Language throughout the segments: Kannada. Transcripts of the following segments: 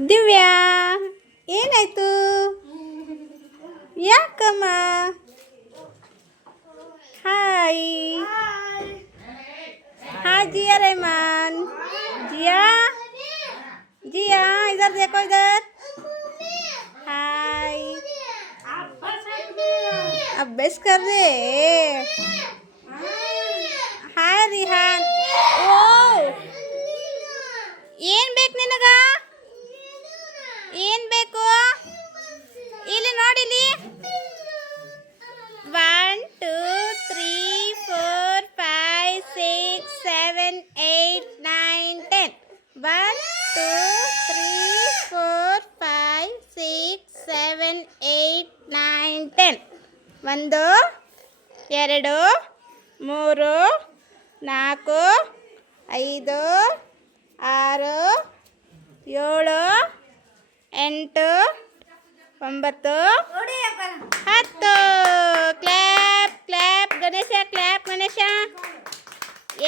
दिव्या हाँ, जिया रहमान। जिया? जिया, इधर देखो, इधर। हाय। अभ्यास कर रहे हाय, रिहान। ओ। ये देखने लगा? ಏನ್ ಬೇಕು? ಇಲ್ಲಿ ನೋಡಿಲಿ one two three four five six seven eight nine ten one two three four five six seven eight nine ten ಒಂದು, ಎರಡು, ಮೂರು, ನಾಲ್ಕು, ಐದು, ಆರು, ಏಳು ಎಂಟು ಒಂಬತ್ತು ಹತ್ತು. Clap clap Ganesha clap Ganesha.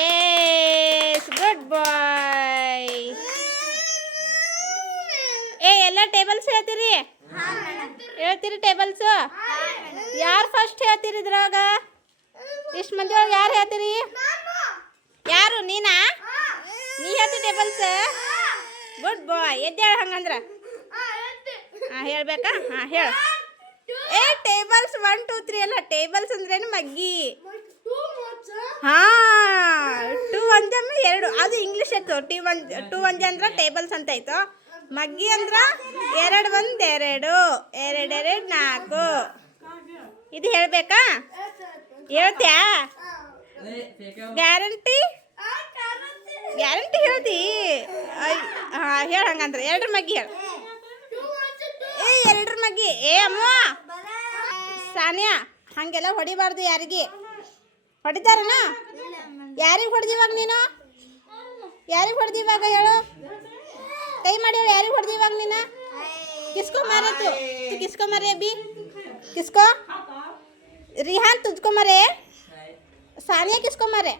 Yes good boy ಏ ಎಲ್ಲ ಟೇಬಲ್ಸ್ ಹೇಳ್ತೀರಿ? ಹೇಳ್ತೀರಿ ಟೇಬಲ್ಸು? ಯಾರು ಫಸ್ಟ್ ಹೇಳ್ತೀರಿ ಇದ್ರಾಗ ಇಷ್ಟು ಮಂದಿ ಒಳಗೆ ಯಾರು ಹೇಳ್ತೀರಿ? ಯಾರು ನೀನಾ? ನೀ ಹೇಳ್ತಿ ಟೇಬಲ್ಸ್? ಗುಡ್ ಬಾಯ್ ಎದ್ದೇಳ ಹಂಗಂದ್ರ. ಹಾಂ, ಹೇಳ್ಬೇಕಾ? ಹಾಂ, ಹೇಳು. ಏ ಟೇಬಲ್ಸ್ ಒನ್ ಟೂ ತ್ರೀ ಅಲ್ಲ ಟೇಬಲ್ಸ್ ಅಂದ್ರೇನು ಮಗ್ಗಿ? ಹಾ ಟೂ ಒಂಜಮ್ಮ ಎರಡು. ಅದು ಇಂಗ್ಲೀಷ್ ಆಯ್ತು ಟಿ ಒನ್ ಟೂ ಒಂಜ ಅಂದ್ರೆ ಟೇಬಲ್ಸ್ ಅಂತ ಆಯ್ತು. ಮಗ್ಗಿ ಅಂದ್ರೆ ಎರಡು ಒಂದು, ಎರಡು. ಎರಡು ಎರಡು, ನಾಲ್ಕು. ಇದು ಹೇಳ್ಬೇಕಾ? ಹೇಳ್ತ್ಯಾ? ಗ್ಯಾರಂಟಿ ಗ್ಯಾರಂಟಿ ಹೇಳ್ತಿ. ಹಾಂ, ಹೇಳ ಹಂಗಂದ್ರೆ. ಎರಡ್ರ ಮಗ್ಗಿ ಹೇಳು. ಎರಡ್ರ ಮಗ್ಗಿ ಏ ಅಮ್ಮ ಸಾನಿಯಾ ಹಂಗೆಲ್ಲ ಹೊಡಿಬಾರ್ದು ಯಾರಿಗೆ ಹೊಡಿತಾರನ ಯಾರಿಗೆ ಹೊಡೆದಿವಾಗ ನೀನು ಯಾರಿಗೆ ಹೊಡೆದಿವಾಗ ಹೇಳು ಕೈ ಮಾಡಿ ಹೇಳು ಯಾರಿಗೆ ಹೊಡೆದಿವಾಗ ನೀನು ಕಿಸ್ಕೊ ಮಾರೆ ತು ತು ಕಿಸ್ಕೊ ಮಾರೆ ಅಭಿ ಕಿಸ್ಕೊ रिहान तुझको मारे सानिया किसको मारे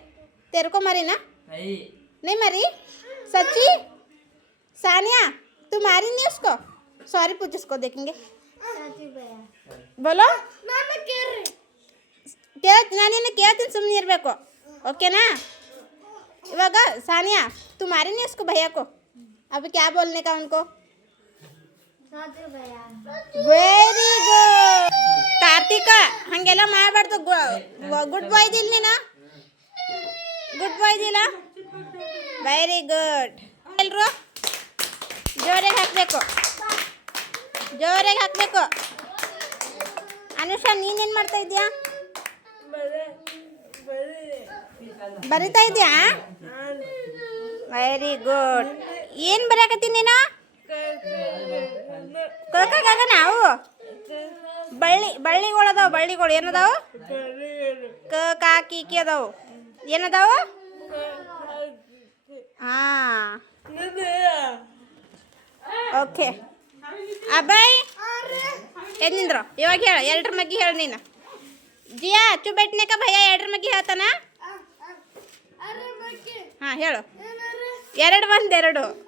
तेरे को मारी ना नहीं नहीं मारी सच्ची सानिया तू मारी नहीं उसको सॉरी पूछ उसको देखेंगे बोलो ಕೇಳ ನಾನೇನು ಕೇಳ್ತೀನಿ ಸುಮ್ಮನೆ ಇರಬೇಕು ಓಕೆನಾ ಇವಾಗ ಸಾನಿಯಾ ತು ಮಾರಿ नहीं उसको भैया को अभी क्या बोलने का उनको ವೆರಿ ಗುಡ್ ಕಾರ್ತಿಕ ಹಂಗೆಲ್ಲ ಮಾಡಬಾರ್ದು ಗುಡ್ ಬಾಯ್ ಇದಿಲ್ಲ ನೀನು ಗುಡ್ ಬಾಯ್ ಇದಿಲ್ಲ ವೆರಿ ಗುಡ್ ಎಲ್ರು ಜೋರಾಗಿ ಹಾಕಬೇಕು ಜೋರಾಗಿ ಹಾಕಬೇಕು. ಅನುಷಾ ನೀನೇನು ಮಾಡ್ತಾ ಇದೀಯಾ ಬರಿತಾ ಇದೀಯಾ ವೆರಿ ಗುಡ್ ಏನು ಬರೆಯಕತ್ತೀನಿ ನೀನು? ಕಳ್ಕಾಗ ನಾವು ಬಳ್ಳಿ ಬಳ್ಳಿಗಳು ಅದಾವ ಬಳ್ಳಿಗಳು. ಏನದಾವು? ಕ ಕಾ ಕಿ ಕಿ ಅದಾವು. ಏನದಾವು? ಹಾಂ. ಓಕೆ ಅಬ್ಬಾಯ್. ಎದ್ ನಿಂದ್ರು ಇವಾಗ ಹೇಳ ಎರಡ್ರ ಮಗ್ಗಿ ಹೇಳ ನೀನು. ಜಿಯಾ ಚು ಬೆಟ್ನೇಕ ಭಯ ಎರಡ್ರ ಮಗ್ಗಿ ಹೇಳ್ತಾನ? ಹಾಂ ಹೇಳು. ಎರಡು ಒಂದೆರಡು ಹಾಂ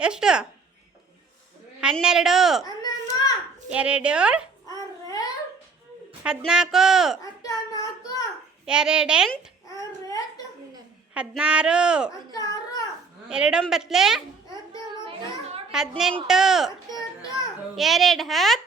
ಎಷ್ಟು? ಹನ್ನೆರಡು. ಎರಡೇಳು ಹದಿನಾಲ್ಕು. ಎರಡೆಂಟು. ಹದಿನಾರು. ಎರಡೊಂಬತ್ತಲೆ. ಹದಿನೆಂಟು. ಎರಡು ಹತ್ತು.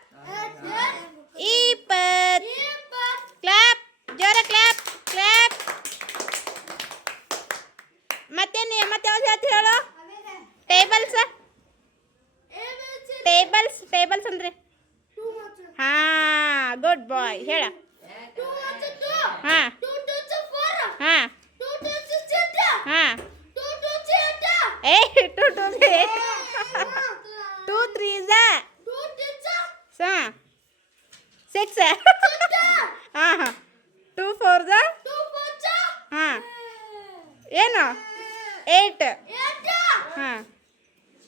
ಏ to to two three ಝ six ಹಾಂ ಹಾಂ ಟೂ ಫೋರ್ ದ ಹಾಂ ಏನು ಏಯ್ಟ್ ಹಾಂ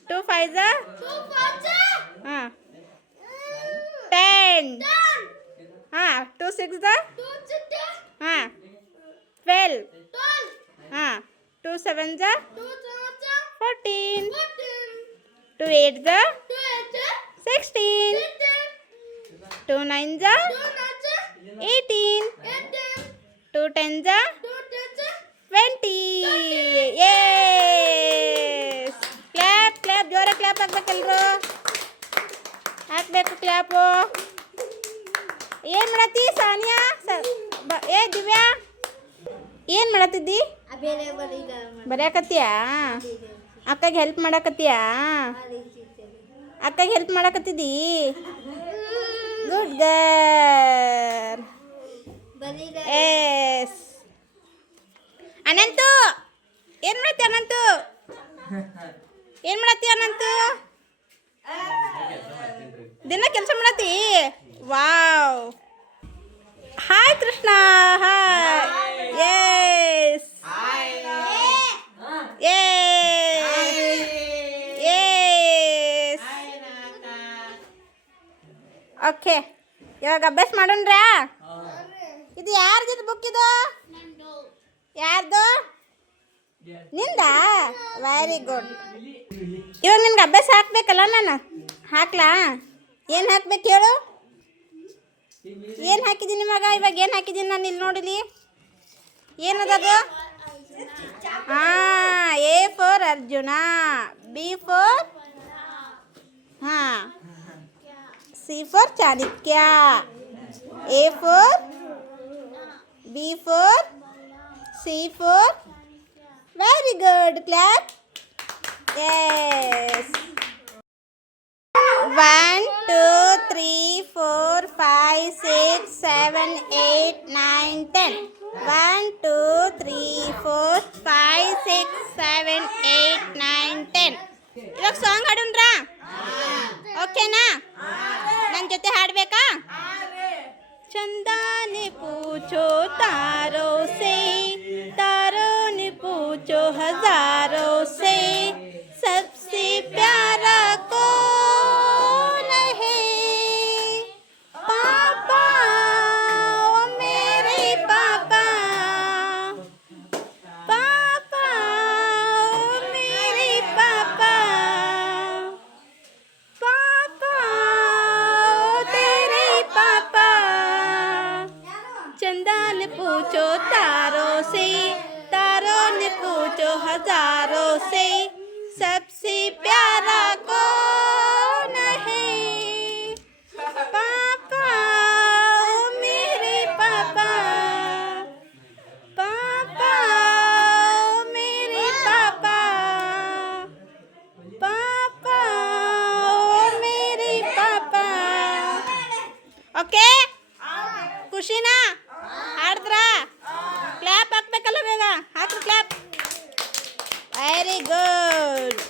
ಟೂ ಫೈವ್ ದ ಹಾಂ ಟೆನ್ ಹಾಂ ಟೂ ಸಿಕ್ಸ್ ದ ಹಾಂ ಟ್ವೆಲ್ ಹಾಂ two seven the fourteen two eight the sixteen two nine the eighteen two ten the twenty Ace clap clap ಜೋರ ಕ್ಲ್ಯಾಪ್ ಹಾಕ್ಬೇಕೆಲ್ರು ಹಾಕ್ಬೇಕು ಕ್ಲ್ಯಾಪು ಏನು ಮಾಡತ್ತಿ ಸಾನಿಯಾ ಸ ಬ- ಏ ದಿವ್ಯಾ ಏನು ಮಾಡತ್ತಿದ್ದಿ ಬರ್ಯಾಕತ್ತೀಯಾ ಅಕ್ಕಗೆ ಹೆಲ್ಪ್ ಮಾಡಕತ್ತೀಯಾ? ಅಕ್ಕಗೆ ಹೆಲ್ಪ್ ಮಾಡಾಕತ್ತಿದ್ದಿ? ಗುಡ್ ಗರ್ ಎಸ್ ಅನಂತು, ಏನು ಮಾಡತ್ತಿ ಅನಂತು? ಏನು ಮಾಡತ್ತಿ ಅನಂತು? ದಿನ ಕೆಲಸ ಮಾಡತ್ತಿ? Wow hi Krishna hi okay, ಇವಾಗ ಅಭ್ಯಾಸ ಮಾಡೋಣ್ರ? ಇದು ಯಾರ್ದಿದು ಬುಕ್ ಇದು? ಯಾರ್ದು? ನಿಂದ? ವೆರಿ ಗುಡ್ ಇವಾಗ ನಿನ್ಗೆ ಅಭ್ಯಾಸ ಹಾಕ್ಬೇಕಲ್ಲ ನಾನು? ಹಾಕ್ಲಾ? ಏನು ಹಾಕ್ಬೇಕು ಹೇಳು? ಏನು ಹಾಕಿದ್ದೀನಿ ಮಗ ಇವಾಗ ಏನು ಹಾಕಿದ್ದೀನಿ ನಾನು ಇಲ್ಲಿ ನೋಡಿಲಿ ಏನದದು ಹಾಂ A for Arjuna. B for ಹಾಂ. C four Chanakya A four B four C four very good clap yes one two three four five six seven eight nine ten one two three four five six seven eight nine ten ಇವಾಗ ಸಾಂಗ್ ಹಾಡೋಣ್ರಾ ಓಕೆನಾ ನನ್ನ ಜೊತೆ ಹಾಡ್ಬೇಕಾ ಚಂದಾನೆ ಪೂಚೋ ತಾರೋ ಸೇ ವೆರಿ ಗುಡ್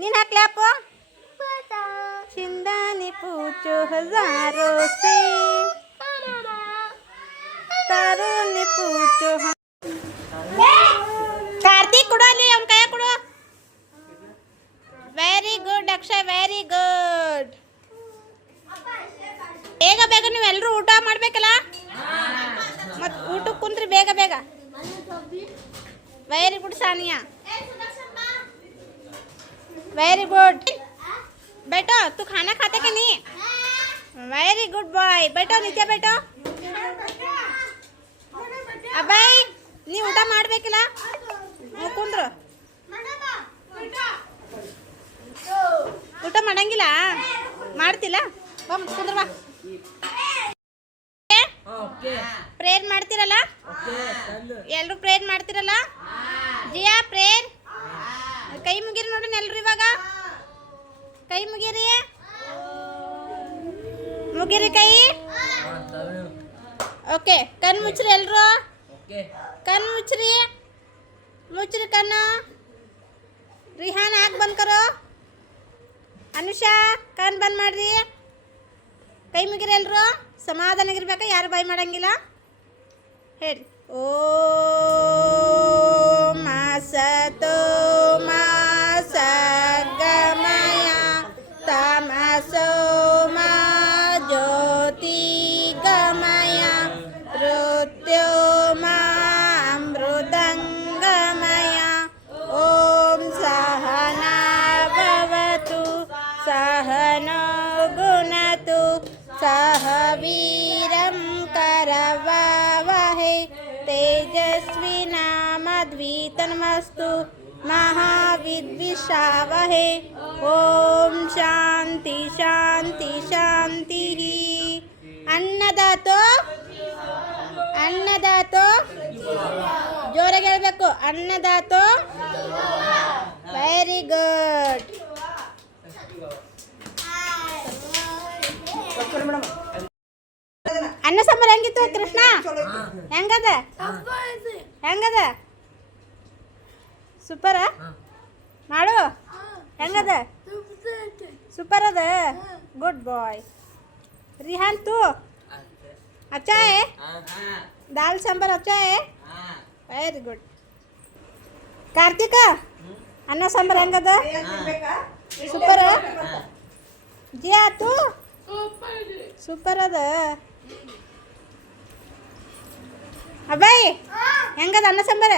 ನೀನು ಹಾಕ್ಲಪ್ಪ ಕ್ಲ್ಯಾಪು ಚಿಂದಾನಿ ಪೂಚೋ ಹಜಾರೋ ಸೇ. ಪೂಚು ನಿ ಪೂಚೋ ಕಾರ್ತಿಕ್ ಕೊಡು ಅಲ್ಲಿ, ಅವ್ನ ಕೈಯಾಗ ಕೊಡು. Very good Akshay very good ಬೇಗ ಬೇಗ ನೀವು ಎಲ್ಲರೂ ಊಟ ಮಾಡ್ಬೇಕಲ್ಲ? ಮತ್ತು ಊಟಕ್ಕೆ ಕುಂತ್ರಿ ಬೇಗ ಬೇಗ. very good Saniya very good बैठो तू खाना खाते कि नहीं वेरी गुड बॉय बैठो ನಿತ್ಯ बैठो ಅಬ್ಬಾಯ್ ನೀ ಊಟ ಮಾಡ್ಬೇಕಿಲ್ಲ ನೀವು ಕುಂದ್ರು ಊಟ ಮಾಡಂಗಿಲ್ಲ ಮಾಡ್ತಿಲ್ಲ ಬಾ ಮತ್ತ್ ಕುಂದ್ರ ಬಾ ಪ್ರೇಯರ್ ಮಾಡ್ತಿರಲ್ಲ? ಎಲ್ರು ಪ್ರೇಯರ್ ಮಾಡ್ತಿರಲ್ಲ? ಜಿಯಾ ಪ್ರೇಯರ್? ಕೈ ಮುಗಿರಿ ನೋಡ್ರಿ ಎಲ್ರು ಇವಾಗ. ಕೈ ಮುಗಿರಿ. ಮುಗಿರಿ ಕೈ. ಓಕೆ ಕಣ್ ಮುಚ್ಚ್ರಿ ಎಲ್ರು. ಕಣ್ ಮುಚ್ಚ್ರಿ. ಮುಚ್ಚ್ರಿ ಕಣ್ಣು. ರಿಹಾನ್ ಹಾಕ್ ಬಂದ್ ಕರೋ. ಅನುಷಾ ಕಣ್ ಬಂದ್ ಮಾಡ್ರಿ. ಕೈ ಮುಗಿರಿ ಎಲ್ರು. ಸಮಾಧಾನ ಸಮಾಧಾನಾಗಿರ್ಬೇಕಾ ಯಾರು ಭಯ ಮಾಡಂಗಿಲ್ಲ ಹೇಳಿ ಓ ಮಾಸತೋ ಮಾಸ ಗಮಯ ತಮಸೋ ಮಾ ಜ್ಯೋತಿ ಗಮಯ ಮೃತ್ಯೋ ಮಾ ಅಮೃತಂಗಮಯ ಓಂ ಸಹನ ಭವತು ಸಹನೋ ಗುಣತು ಸಹ वीरं करवावहै तेजस्विनामद्वितनमस्तु महाविद्विषावहै ॐ शान्ति शान्ति शान्तिः ಅನ್ನದಾತು ಅನ್ನದಾತು ಜೋರಾಗಿ ಹೇಳ್ಬೇಕು ಅನ್ನದಾತು ವೆರಿ ಗುಡ್ ಅನ್ನ ಸಾಂಬಾರು ಹೆಂಗಿತ್ತು ಕೃಷ್ಣ? ಹೆಂಗದ? ಹೆಂಗದ? ಸೂಪರ? ಮಾಡು. ಹೆಂಗದ? ಸೂಪರ್ ಅದ ಗುಡ್ ಬಾಯ್ ರಿಹಾನ್ ತೂ. ಅಚ್ಚಾಯ. ದಾಲ್ ಸಾಂಬಾರ್ ಅಚ್ಚಾಯ. ವೆರಿ ಗುಡ್ ಕಾರ್ತಿಕ ಅನ್ನ ಸಾಂಬಾರು ಹೆಂಗದ? ಸೂಪರ್. ಜಿಯಾ ತೂ. ಸೂಪರ್ ಅದ ಅಬ್ಬಾಯಿ ಹೆಂಗದ ಅನ್ನ ಸಾಂಬಾರ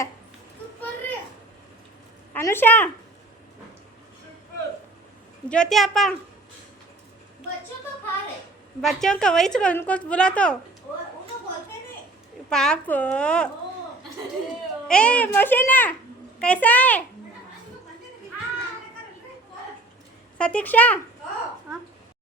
ಅನುಷಾ ज्योति आपा बच्चों तो खा रहे बच्चों का वही तो उनको बुला तो वो उन्हें बोलते नहीं पाप ए मोशिना कैसा है सतीक्षा